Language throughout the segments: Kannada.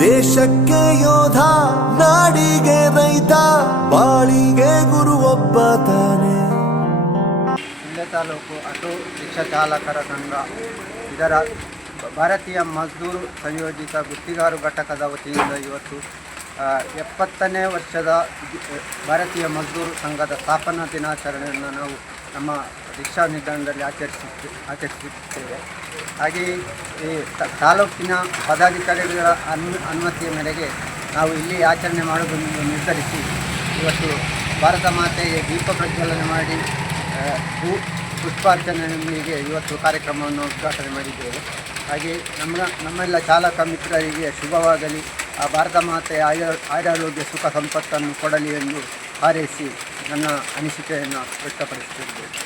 ದೇಶಕ್ಕೆ ಯೋಧ, ನಾಡಿಗೆ ರೈತ, ಬಾಳಿಗೆ ಗುರು ಒಬ್ಬ ತಾನೆ ತಾಲೂಕು ಅಟೋ ರಿಕ್ಷಾ ಚಾಲಕರ ಸಂಘ. ಇದರ ಭಾರತೀಯ ಮಜ್ದೂರು ಸಂಯೋಜಿತ ಗುತ್ತಿಗಾರು ಘಟಕದ ವತಿಯಿಂದ ಇವತ್ತು ಎಪ್ಪತ್ತನೇ ವರ್ಷದ ಭಾರತೀಯ ಮಜ್ದೂರು ಸಂಘದ ಸ್ಥಾಪನಾ ದಿನಾಚರಣೆಯನ್ನು ನಾವು ನಮ್ಮ ರಿಕ್ಷಾ ನಿಲ್ದಾಣದಲ್ಲಿ ಆಚರಿಸುತ್ತೆ ಆಚರಿಸುತ್ತೇವೆ ಹಾಗೆಯೇ ಈ ತಾಲೂಕಿನ ಪದಾಧಿಕಾರಿಗಳ ಅನು, ಅನುಮತಿಯ ಮೇರೆಗೆ ನಾವು ಇಲ್ಲಿ ಆಚರಣೆ ಮಾಡುವುದನ್ನು ನಿರ್ಧರಿಸಿ ಇವತ್ತು ಭಾರತ ಮಾತೆಗೆ ದೀಪ ಪ್ರಜ್ವಲನೆ ಮಾಡಿ ಭೂ ಹೂ ಪುಷ್ಪಾರ್ಚನೆಯೊಂದಿಗೆ ಇವತ್ತು ಕಾರ್ಯಕ್ರಮವನ್ನು ಉದ್ಘಾಟನೆ ಮಾಡಿದ್ದೇವೆ. ಹಾಗೆ ನಮ್ಮ, ನಮ್ಮೆಲ್ಲ ಚಾಲಕ ಮಿತ್ರರಿಗೆ ಶುಭವಾಗಲಿ. ಆ ಭಾರತ ಮಾತೆಯ ಆಯುರ್ ಆಯುರಾರೋಗ್ಯ ಸುಖ ಸಂಪತ್ತನ್ನು ಕೊಡಲಿ ಎಂದು ಹಾರೈಸಿ ನನ್ನ ಅನಿಸಿಕೆಯನ್ನು ವ್ಯಕ್ತಪಡಿಸುತ್ತಿದ್ದೇನೆ.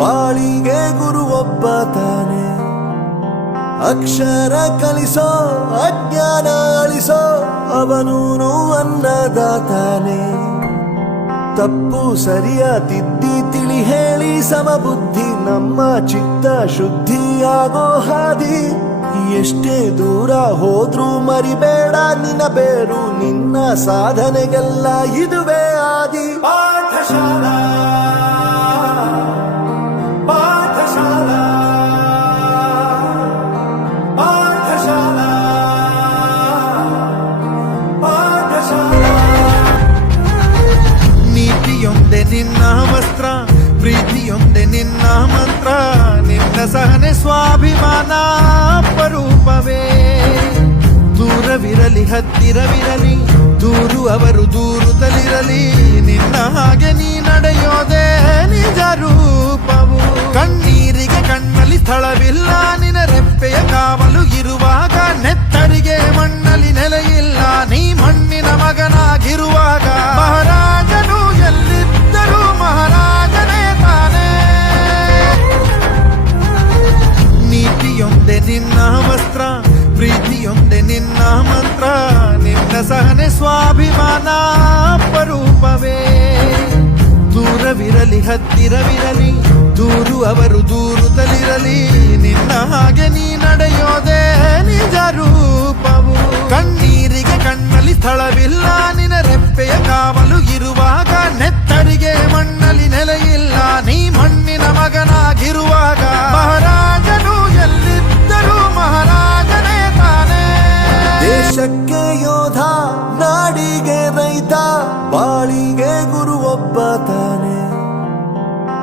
ಬಾಳಿಗೆ ಗುರು ಒಬ್ಬ ತಾನೆ ಅಕ್ಷರ ಕಲಿಸೋ, ಅಜ್ಞಾನ ಅಳಿಸೋ ಅವನೂನು ಅನ್ನದಾತಾನೆ ತಪ್ಪು ಸರಿಯ ತಿದ್ದಿ ತಿಳಿ ಹೇಳಿ ಸಮಬುದ್ಧಿ, ನಮ್ಮ ಚಿತ್ತ ಶುದ್ಧಿಯಾಗೋ ಹಾದಿ. ಎಷ್ಟೇ ದೂರ ಹೋದ್ರೂ ಮರಿಬೇಡ, ನಿನ್ನ ಬೇರು ನಿನ್ನ ಸಾಧನೆಗೆಲ್ಲ ಇದುವೇ ದೂರವಿರಲಿ ಹತ್ತಿರವಿರಲಿ, ದೂರು ಅವರು ದೂರುತ್ತಲಿರಲಿ ನಿನ್ನ ಹಾಗೆ ನೀ ನಡೆಯೋದೇ ನಿಜ ರೂಪವು. ಕಣ್ಣೀರಿಗೆ ಕಣ್ಣಲ್ಲಿ ಸ್ಥಳವಿಲ್ಲ, ನಿನ್ನ ರೆಪ್ಪೆಯ ಕಾವಲು ಇರುವಾಗ ನೆತ್ತರಿಗೆ ವಸ್ತ್ರ ಪ್ರೀತಿಯೊಂದೆ ನಿನ್ನ ಮಂತ್ರ, ನಿನ್ನ ಸಹನೆ ಸ್ವಾಭಿಮಾನ ಪರೂಪವೇ ದೂರವಿರಲಿ, ಹತ್ತಿರವಿರಲಿ, ದೂರು ಅವರು ದೂರುತ್ತಲಿರಲಿ, ನಿನ್ನ ಹಾಗೆ ನೀ ನಡೆಯೋದೇ.